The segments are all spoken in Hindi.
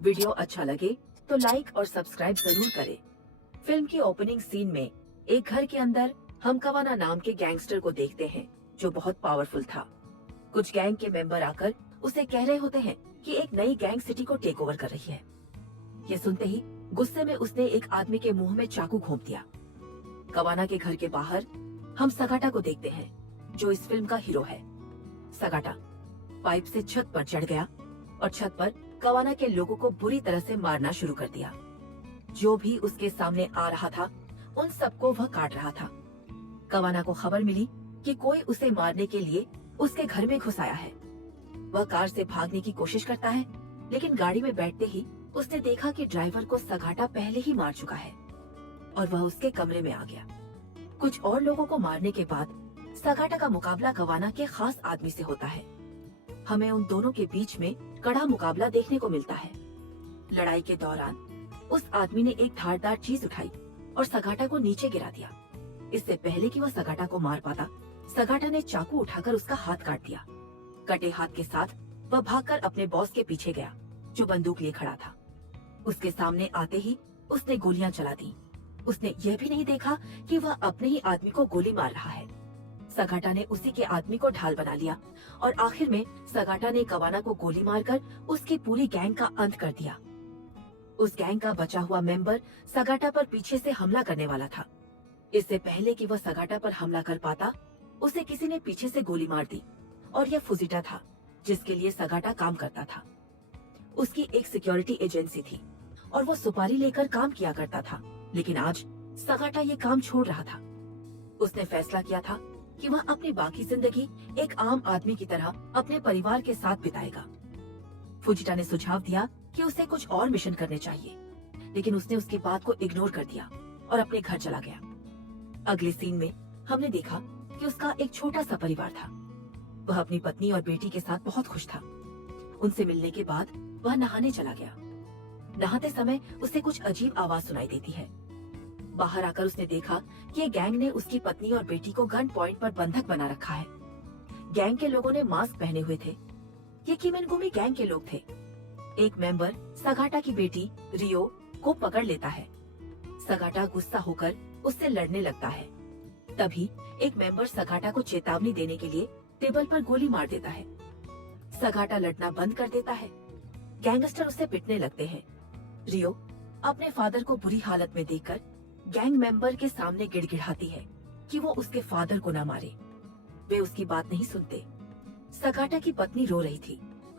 वीडियो अच्छा लगे तो लाइक और सब्सक्राइब जरूर करें। फिल्म की ओपनिंग सीन में एक घर के अंदर हम कवाना नाम के गैंगस्टर को देखते हैं जो बहुत पावरफुल था। कुछ गैंग के मेंबर आकर उसे कह रहे होते हैं कि एक नई गैंग सिटी को टेक ओवर कर रही है। ये सुनते ही गुस्से में उसने एक आदमी के मुंह में चाकू घोंप दिया। कवाना के घर के बाहर हम सगाटा को देखते हैं जो इस फिल्म का हीरो है। सगाटा पाइप से छत पर चढ़ गया और छत पर कवाना के लोगों को बुरी तरह से मारना शुरू कर दिया। जो भी उसके सामने आ रहा था उन सबको वह काट रहा था। कवाना को खबर मिली कि कोई उसे मारने के लिए उसके घर में घुस आया है। वह कार से भागने की कोशिश करता है, लेकिन गाड़ी में बैठते ही उसने देखा कि ड्राइवर को सगाटा पहले ही मार चुका है और वह उसके कमरे में आ गया। कुछ और लोगों को मारने के बाद सगाटा का मुकाबला कवाना के खास आदमी से होता है। हमें उन दोनों के बीच में कड़ा मुकाबला देखने को मिलता है। लड़ाई के दौरान उस आदमी ने एक धारदार चीज उठाई और सगाटा को नीचे गिरा दिया। इससे पहले कि वह सगाटा को मार पाता, सगाटा ने चाकू उठाकर उसका हाथ काट दिया। कटे हाथ के साथ वह भागकर अपने बॉस के पीछे गया जो बंदूक लिए खड़ा था। उसके सामने आते ही उसने गोलियां चला दी। उसने यह भी नहीं देखा कि वह अपने ही आदमी को गोली मार रहा है। सगाटा ने उसी के आदमी को ढाल बना लिया और आखिर में सगाटा ने कवाना को गोली मारकर उसकी पूरी गैंग का अंत कर दिया। उस गैंग का बचा हुआ मेंबर सगाटा पर पीछे से हमला करने वाला था। इससे पहले कि वह सगाटा पर हमला कर पाता, उसे किसी ने पीछे से गोली मार दी और यह फुजिटा था जिसके लिए सगाटा काम करता था। उसकी एक सिक्योरिटी एजेंसी थी और वो सुपारी लेकर काम किया करता था, लेकिन आज सगाटा ये काम छोड़ रहा था। उसने फैसला किया था कि वह अपनी बाकी जिंदगी एक आम आदमी की तरह अपने परिवार के साथ बिताएगा। फुजिटा ने सुझाव दिया कि उसे कुछ और मिशन करने चाहिए, लेकिन उसने उसकी बात को इग्नोर कर दिया और अपने घर चला गया। अगले सीन में हमने देखा कि उसका एक छोटा सा परिवार था। वह अपनी पत्नी और बेटी के साथ बहुत खुश था। उनसे मिलने के बाद वह नहाने चला गया। नहाते समय उसे कुछ अजीब आवाज सुनाई देती है। बाहर आकर उसने देखा कि गैंग ने उसकी पत्नी और बेटी को गन पॉइंट पर बंधक बना रखा है। गैंग के लोगों ने मास्क पहने हुए थे। ये किमेनगुमी गैंग के लोग थे। एक मेंबर सगाटा की बेटी रियो को पकड़ लेता है। सगाटा गुस्सा होकर उससे लड़ने लगता है। तभी एक मेंबर सगाटा को चेतावनी देने के लिए टेबल पर गोली मार देता है। सगाटा लड़ना बंद कर देता है। गैंगस्टर उसे पिटने लगते हैं। रियो अपने फादर को बुरी हालत में देखकर गैंग मेंबर के सामने गिड़गिड़ाती है कि वो उसके फादर को न मारे। वे उसकी बात नहीं सुनते। सगाटा की पत्नी रो रही थी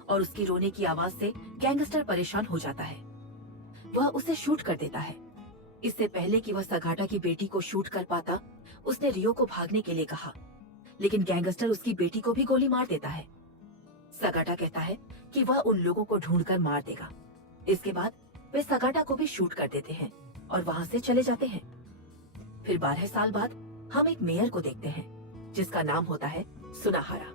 और उसकी रोने की आवाज से गैंगस्टर परेशान हो जाता है। वह उसे शूट कर देता है। इससे पहले कि वह सगाटा की बेटी को शूट कर पाता, उसने रियो को भागने के लिए कहा, लेकिन गैंगस्टर उसकी बेटी को भी गोली मार देता है। सगाटा कहता है कि वह उन लोगों को ढूंढकर मार देगा। इसके बाद वे सगाटा को भी शूट कर देते हैं और वहाँ से चले जाते हैं। फिर 12 साल बाद हम एक मेयर को देखते हैं जिसका नाम होता है सुनाहारा।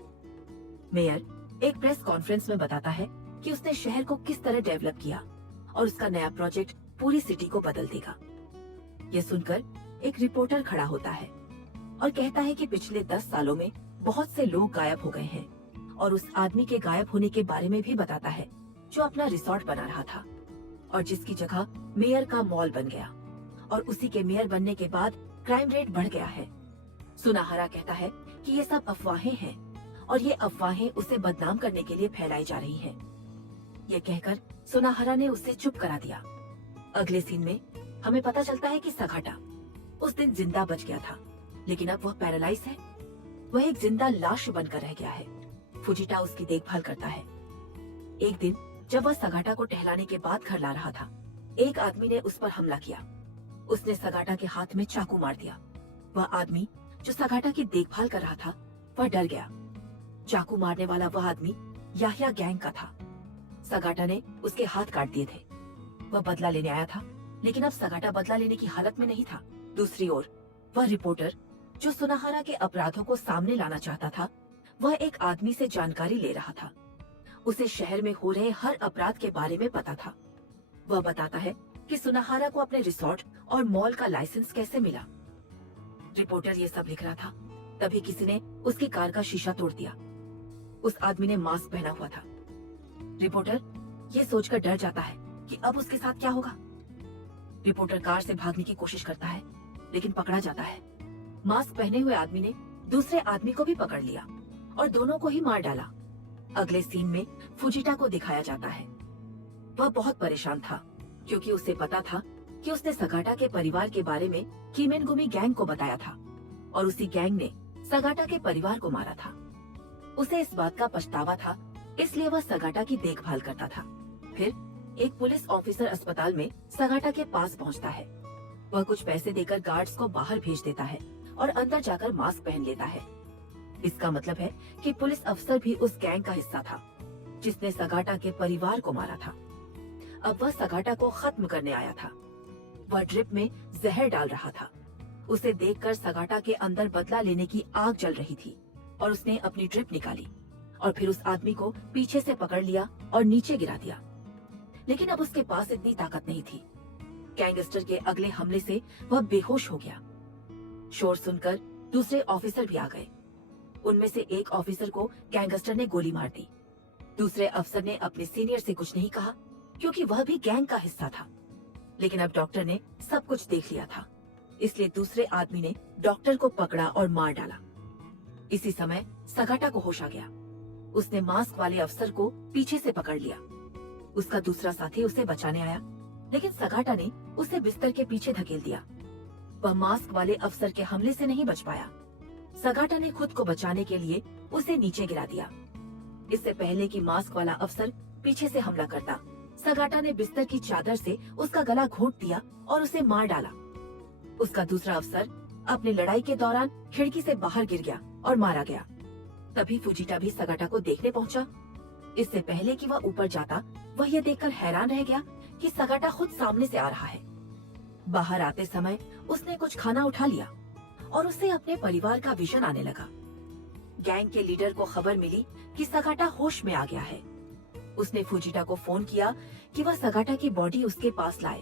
मेयर एक प्रेस कॉन्फ्रेंस में बताता है कि उसने शहर को किस तरह डेवलप किया और उसका नया प्रोजेक्ट पूरी सिटी को बदल देगा। ये सुनकर एक रिपोर्टर खड़ा होता है और कहता है कि पिछले 10 सालों में बहुत से लोग गायब हो गए हैं और उस आदमी के गायब होने के बारे में भी बताता है जो अपना रिसोर्ट बना रहा था और जिसकी जगह मेयर का मॉल बन गया, और उसी के मेयर बनने के बाद क्राइम रेट बढ़ गया है। सुनाहारा कहता है कि ये सब अफवाहें हैं और ये अफवाहें उसे बदनाम करने के लिए फैलाई जा रही हैं। ये कहकर सुनाहारा ने उसे चुप करा दिया। अगले सीन में हमें पता चलता है कि सगाटा उस दिन जिंदा बच गया था, लेकिन अब वह पैरालाइज है। वह एक जिंदा लाश बनकर रह गया है। फुजिटा उसकी देखभाल करता है। एक दिन जब वह सगाटा को टहलाने के बाद घर ला रहा था, एक आदमी ने उस पर हमला किया। उसने सगाटा के हाथ में चाकू मार दिया। वह आदमी जो सगाटा की देखभाल कर रहा था, वह डर गया। चाकू मारने वाला वह आदमी याहिया गैंग का था। सगाटा ने उसके हाथ काट दिए थे। वह बदला लेने आया था, लेकिन अब सगाटा बदला लेने की हालत में नहीं था। दूसरी ओर वह रिपोर्टर जो सुनाहारा के अपराधों को सामने लाना चाहता था, वह एक आदमी से जानकारी ले रहा था। उसे शहर में हो रहे हर अपराध के बारे में पता था। वह बताता है कि सुनाहारा को अपने रिसोर्ट और मॉल का लाइसेंस कैसे मिला। रिपोर्टर ये सब लिख रहा था, तभी किसी ने उसकी कार का शीशा तोड़ दिया। उस आदमी ने मास्क पहना हुआ था। रिपोर्टर ये सोचकर डर जाता है कि अब उसके साथ क्या होगा। रिपोर्टर कार से भागने की कोशिश करता है, लेकिन पकड़ा जाता है। मास्क पहने हुए आदमी ने दूसरे आदमी को भी पकड़ लिया और दोनों को ही मार डाला। अगले सीन में फुजिटा को दिखाया जाता है। वह बहुत परेशान था, क्योंकि उसे पता था कि उसने सगाटा के परिवार के बारे में कीमेनगुमी गैंग को बताया था और उसी गैंग ने सगाटा के परिवार को मारा था। उसे इस बात का पछतावा था, इसलिए वह सगाटा की देखभाल करता था। फिर एक पुलिस ऑफिसर अस्पताल में सगाटा के पास पहुंचता है। वह कुछ पैसे देकर गार्ड्स को बाहर भेज देता है और अंदर जाकर मास्क पहन लेता है। इसका मतलब है कि पुलिस अफसर भी उस गैंग का हिस्सा था जिसने सगाटा के परिवार को मारा था। अब वह सगाटा को खत्म करने आया था। वह ड्रिप में जहर डाल रहा था। उसे देखकर सगाटा के अंदर बदला लेने की आग जल रही थी और उसने अपनी ड्रिप निकाली और फिर उस आदमी को पीछे से पकड़ लिया और नीचे गिरा दिया। लेकिन अब उसके पास इतनी ताकत नहीं थी। गैंगस्टर के अगले हमले से वह बेहोश हो गया। शोर सुनकर दूसरे ऑफिसर भी आ गए। उनमें से एक ऑफिसर को गैंगस्टर ने गोली मार दी। दूसरे अफसर ने अपने सीनियर से कुछ नहीं कहा, क्योंकि वह भी गैंग का हिस्सा था। लेकिन अब डॉक्टर ने सब कुछ देख लिया था, इसलिए दूसरे आदमी ने डॉक्टर को पकड़ा और मार डाला। इसी समय सगाटा को होश आ गया। उसने मास्क वाले अफसर को पीछे से पकड़ लिया। उसका दूसरा साथी उसे बचाने आया, लेकिन सगाटा ने उसे बिस्तर के पीछे धकेल दिया। वह मास्क वाले अफसर के हमले से नहीं बच पाया। सगाटा ने खुद को बचाने के लिए उसे नीचे गिरा दिया। इससे पहले कि मास्क वाला अफसर पीछे से हमला करता, सगाटा ने बिस्तर की चादर से उसका गला घोंट दिया और उसे मार डाला। उसका दूसरा अफसर अपनी लड़ाई के दौरान खिड़की से बाहर गिर गया और मारा गया। तभी फुजिटा भी सगाटा को देखने पहुंचा। इससे पहले कि वह ऊपर जाता, वह यह देखकर हैरान रह गया कि सगाटा खुद सामने से आ रहा है। बाहर आते समय उसने कुछ खाना उठा लिया और उसे अपने परिवार का विजन आने लगा। गैंग के लीडर को खबर मिली कि सगाटा होश में आ गया है। उसने फुजिटा को फोन किया कि वह सगाटा की बॉडी उसके पास लाए।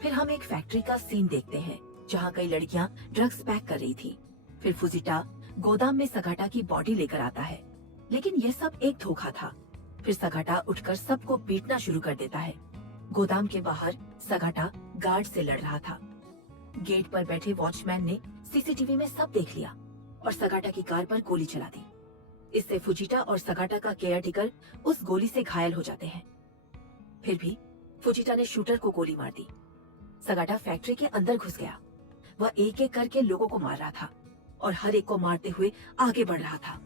फिर हम एक फैक्ट्री का सीन देखते हैं, जहाँ कई लड़कियां ड्रग्स पैक कर रही थी। फिर फुजिटा गोदाम में सगाटा की बॉडी लेकर आता है, लेकिन यह सब एक धोखा था। फिर सगाटा उठकर सबको पीटना शुरू कर देता है। गोदाम के बाहर सगाटा गार्ड से लड़ रहा था। गेट पर बैठे वॉचमैन ने सीसीटीवी में सब देख लिया और सगाटा की कार पर गोली चला दी। इससे फुजिटा और सगाटा का केयरटेकर उस गोली से घायल हो जाते हैं। फिर भी फुजिटा ने शूटर को गोली मार दी। सगाटा फैक्ट्री के अंदर घुस गया। वह एक एक करके लोगों को मार रहा था और हर एक को मारते हुए आगे बढ़ रहा था।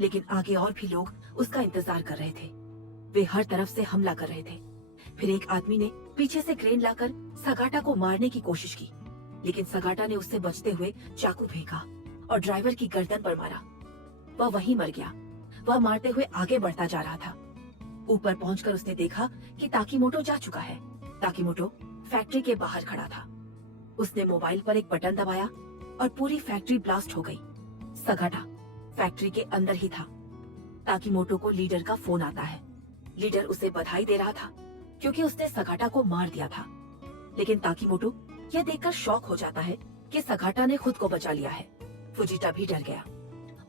लेकिन आगे और भी लोग उसका इंतजार कर रहे थे। वे हर तरफ से हमला कर रहे थे। फिर एक आदमी ने पीछे से क्रेन लाकर सगाटा को मारने की कोशिश की, लेकिन सगाटा ने उससे बचते हुए चाकू फेंका और ड्राइवर की गर्दन पर मारा। वह वहीं मर गया। वह मारते हुए आगे बढ़ता जा रहा था। ऊपर पहुंचकर उसने देखा कि ताकीमोटो जा चुका है। ताकीमोटो फैक्ट्री के बाहर खड़ा था। उसने मोबाइल पर एक बटन दबाया और पूरी फैक्ट्री ब्लास्ट हो गई। सगाटा फैक्ट्री के अंदर ही था। ताकीमोटो को लीडर का फोन आता है। लीडर उसे बधाई दे रहा था क्योंकि उसने सगाटा को मार दिया था। लेकिन ताकीमोटो यह देखकर शॉक हो जाता है कि सगाटा ने खुद को बचा लिया है। फुजिटा भी डर गया।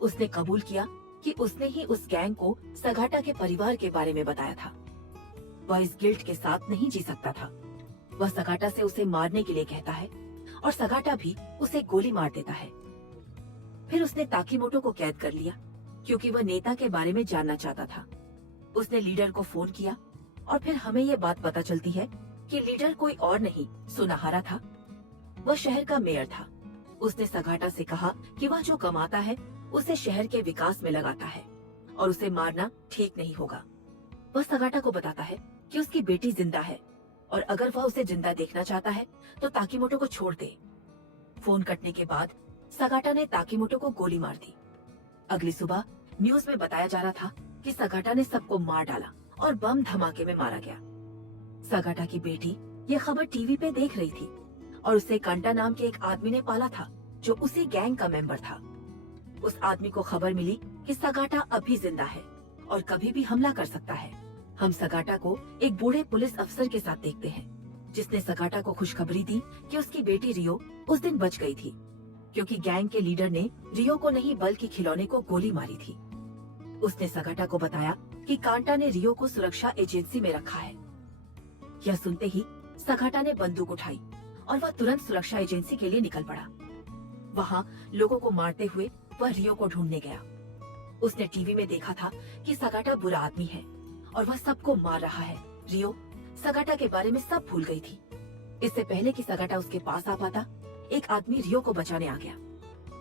उसने कबूल किया कि उसने ही उस गैंग को सगाटा के परिवार के बारे में बताया था। वह इस गिल्ट के साथ नहीं जी सकता था। वह सगाटा से उसे मारने के लिए कहता है और सगाटा भी उसे गोली मार देता है। फिर उसने ताकीमोटो को कैद कर लिया क्योंकि वह नेता के बारे में जानना चाहता था। उसने लीडर को फोन किया और फिर हमें यह बात पता चलती है कि लीडर कोई और नहीं, सुनाहारा था। वह शहर का मेयर था। उसने सगाटा से कहा कि वह जो कमाता है उसे शहर के विकास में लगाता है और उसे मारना ठीक नहीं होगा। वह सगाटा को बताता है कि उसकी बेटी जिंदा है और अगर वह उसे जिंदा देखना चाहता है तो ताकीमोटो को छोड़ दे। फोन कटने के बाद सगाटा ने ताकीमोटो को गोली मार दी। अगली सुबह न्यूज में बताया जा रहा था कि सगाटा ने सबको मार डाला और बम धमाके में मारा गया। सगाटा की बेटी ये खबर टीवी पे देख रही थी और उसे कांटा नाम के एक आदमी ने पाला था जो उसी गैंग का मेंबर था। उस आदमी को खबर मिली कि सगाटा अभी जिंदा है और कभी भी हमला कर सकता है। हम सगाटा को एक बूढ़े पुलिस अफसर के साथ देखते हैं जिसने सगाटा को खुशखबरी दी कि उसकी बेटी रियो उस दिन बच गई थी क्योंकि गैंग के लीडर ने रियो को नहीं बल्कि खिलौने को गोली मारी थी। उसने सगाटा को बताया कि कांटा ने रियो को सुरक्षा एजेंसी में रखा है। यह सुनते ही सगाटा ने बंदूक उठाई और वह तुरंत सुरक्षा एजेंसी के लिए निकल पड़ा। वहाँ लोगों को मारते हुए वह रियो को ढूंढने गया। उसने टीवी में देखा था कि सगाटा बुरा आदमी है और वह सबको मार रहा है। रियो सगाटा के बारे में सब भूल गई थी। इससे पहले कि सगाटा उसके पास आ पाता, एक आदमी रियो को बचाने आ गया।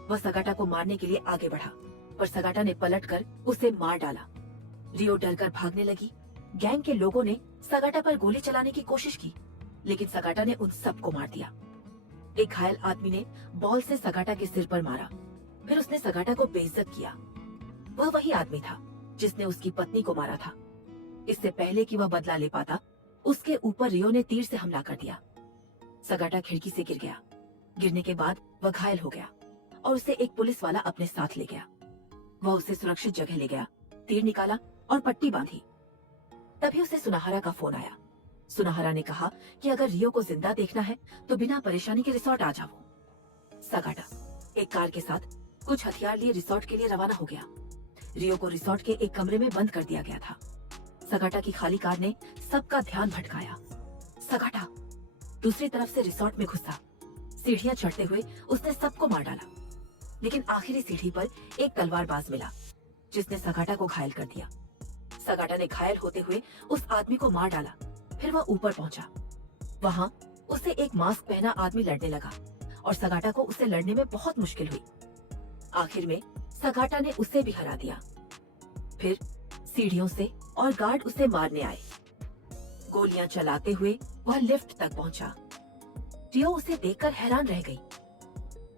वह सगाटा को मारने के लिए आगे बढ़ा, पर सगाटा ने पलटकर उसे मार डाला। रियो डरकर भागने लगी। गैंग के लोगों ने सगाटा पर गोली चलाने की कोशिश की, लेकिन सगाटा ने उन सबको मार दिया। एक घायल आदमी ने बॉल से सगाटा के सिर पर मारा, फिर उसने सगाटा को बेइज्जत किया। वह वही आदमी था जिसने उसकी पत्नी को मारा था। इससे पहले कि वह बदला ले पाता, उसके ऊपर रियो ने तीर से हमला कर दिया। सगाटा खिड़की से गिर गया। गिरने के बाद वह घायल हो गया और उसे एक पुलिस वाला अपने साथ ले गया। वह उसे सुरक्षित जगह ले गया, तीर निकाला और पट्टी बांधी। तभी उसे सुनहरा का फोन आया। सुनहरा ने कहा कि अगर रियो को जिंदा देखना है तो बिना परेशानी के रिसोर्ट आ जाओ। सगाटा एक कार के साथ कुछ हथियार लिए रिसोर्ट के लिए रवाना हो गया। रियो को रिसोर्ट के एक कमरे में बंद कर दिया गया था। सगाटा की खाली कार ने सबका ध्यान भटकाया। सगाटा दूसरी तरफ से रिसोर्ट में घुसा। सीढ़ियां चढ़ते हुए उसने सबको मार डाला, लेकिन आखिरी सीढ़ी पर एक तलवारबाज मिला जिसने सगाटा को घायल कर दिया। सगाटा ने घायल होते हुए उस आदमी को मार डाला। फिर वह ऊपर पहुंचा। वहाँ उसे एक मास्क पहना आदमी लड़ने लगा और सगाटा को उससे लड़ने में बहुत मुश्किल हुई। आखिर में सगाटा ने उसे भी हरा दिया। फिर सीढ़ियों से और गार्ड उसे मारने आए। गोलियां चलाते हुए वह लिफ्ट तक पहुंचा। रियो उसे देखकर हैरान रह गई।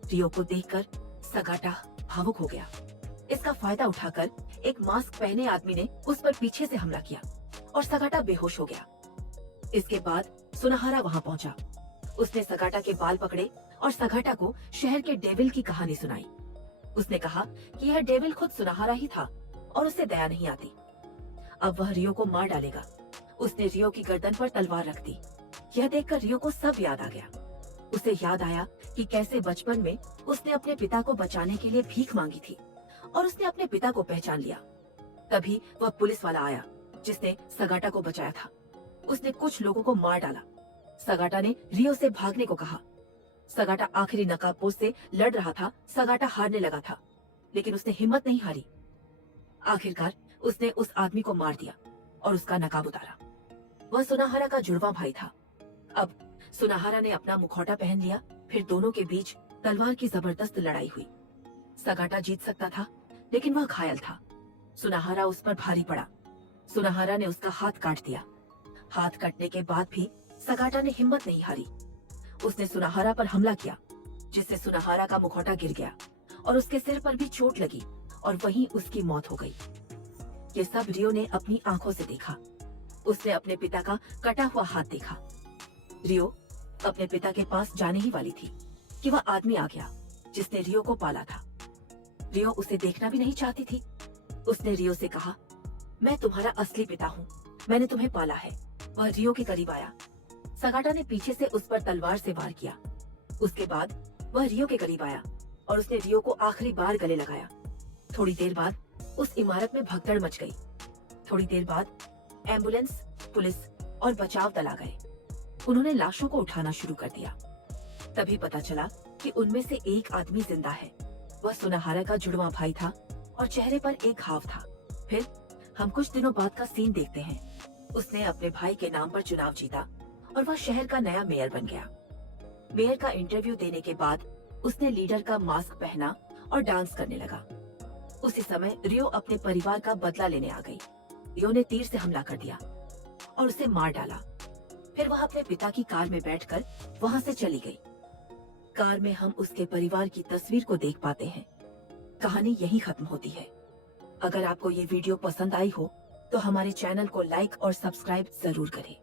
रियो को देखकर सगाटा भावुक हो गया। इसका फायदा उठाकर एक मास्क पहने आदमी ने उस पर पीछे से हमला किया और सगाटा बेहोश हो गया। इसके बाद सुनहरा वहाँ पहुंचा। उसने सगाटा के बाल पकड़े और सगाटा को शहर के डेविल की कहानी सुनाई। उसने कहा कि यह डेविल खुद सुनहरा ही था और उसे दया नहीं आती। अब वह रियो को मार डालेगा। उसने रियो की गर्दन पर तलवार रख दी। यह देखकर रियो को सब याद आ गया। उसे याद आया कि कैसे बचपन में उसने अपने पिता को बचाने के लिए भीख मांगी थी और उसने अपने पिता को पहचान लिया। तभी वह पुलिस वाला आया जिसने सगाटा को बचाया था। उसने कुछ लोगों को मार डाला। सगाटा ने रियो से भागने को कहा। सगाटा आखिरी नकाबपोश से लड़ रहा था। सगाटा हारने लगा था, लेकिन उसने हिम्मत नहीं हारी। आखिरकार उसने उस आदमी को मार दिया और उसका नकाब उतारा। वह सुनहरा का जुड़वा भाई था। अब सुनहरा ने अपना मुखौटा पहन लिया। फिर दोनों के बीच तलवार की जबरदस्त लड़ाई हुई। सगाटा जीत सकता था, लेकिन वह घायल था। सुनहरा उस पर भारी पड़ा। सुनहरा ने उसका हाथ काट दिया। हाथ कटने के बाद भी सगाटा ने हिम्मत नहीं हारी। उसने सुनहरा पर हमला किया, जिससे सुनहरा का मुखौटा गिर गया और उसके सिर पर भी चोट लगी और वहीं उसकी मौत हो गई। ये सब रियो ने अपनी आंखों से देखा। उसने अपने पिता का कटा हुआ हाथ देखा। रियो अपने पिता के पास जाने ही वाली थी कि वह आदमी आ गया जिसने रियो को पाला था। रियो उसे देखना भी नहीं चाहती थी। उसने रियो से कहा, मैं तुम्हारा असली पिता हूँ, मैंने तुम्हें पाला है। वह रियो के करीब आया। सगाटा ने पीछे से उस पर तलवार से वार किया। उसके बाद वह रियो के करीब आया और उसने रियो को आखिरी बार गले लगाया। थोड़ी देर बाद उस इमारत में भगदड़ मच गई। थोड़ी देर बाद एम्बुलेंस, पुलिस और बचाव दल आ गए। उन्होंने लाशों को उठाना शुरू कर दिया। तभी पता चला कि उनमें से एक आदमी जिंदा है। वह सुनहरा का जुड़वा भाई था और चेहरे पर एक घाव था। फिर हम कुछ दिनों बाद का सीन देखते हैं। उसने अपने भाई के नाम पर चुनाव जीता और वह शहर का नया मेयर बन गया। मेयर का इंटरव्यू देने के बाद उसने लीडर का मास्क पहना और डांस करने लगा। उसी समय रियो अपने परिवार का बदला लेने आ गई। रियो ने तीर से हमला कर दिया और उसे मार डाला। फिर वह अपने पिता की कार में बैठकर वहाँ से चली गई। कार में हम उसके परिवार की तस्वीर को देख पाते हैं। कहानी यहीं खत्म होती है। अगर आपको ये वीडियो पसंद आई हो तो हमारे चैनल को लाइक और सब्सक्राइब जरूर करें।